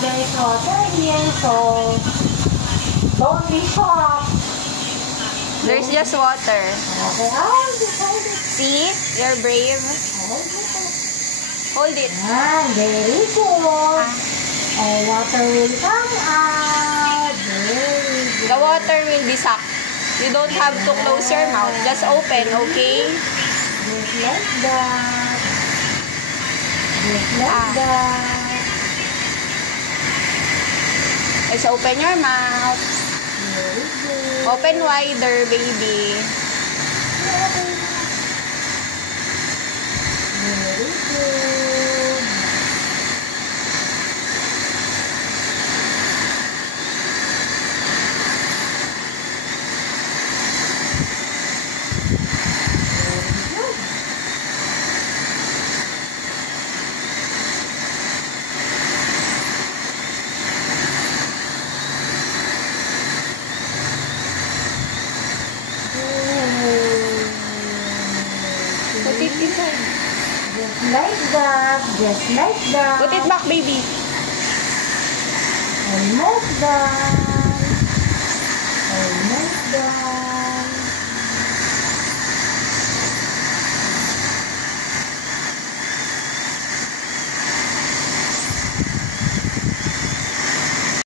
there's water here, so don't be shocked. There's just water. Okay, hold it. See? You're brave. Hold it. Hold it. Very good. And water will come out. Very good. The water will be sucked. You don't have to close your mouth. Just open, okay? Just like that. Just like that. Let's open your mouth. Very good. Open wider, baby. Very good. Put it inside. Just like that. Just like that. Put it back, baby. Almost done. Almost done.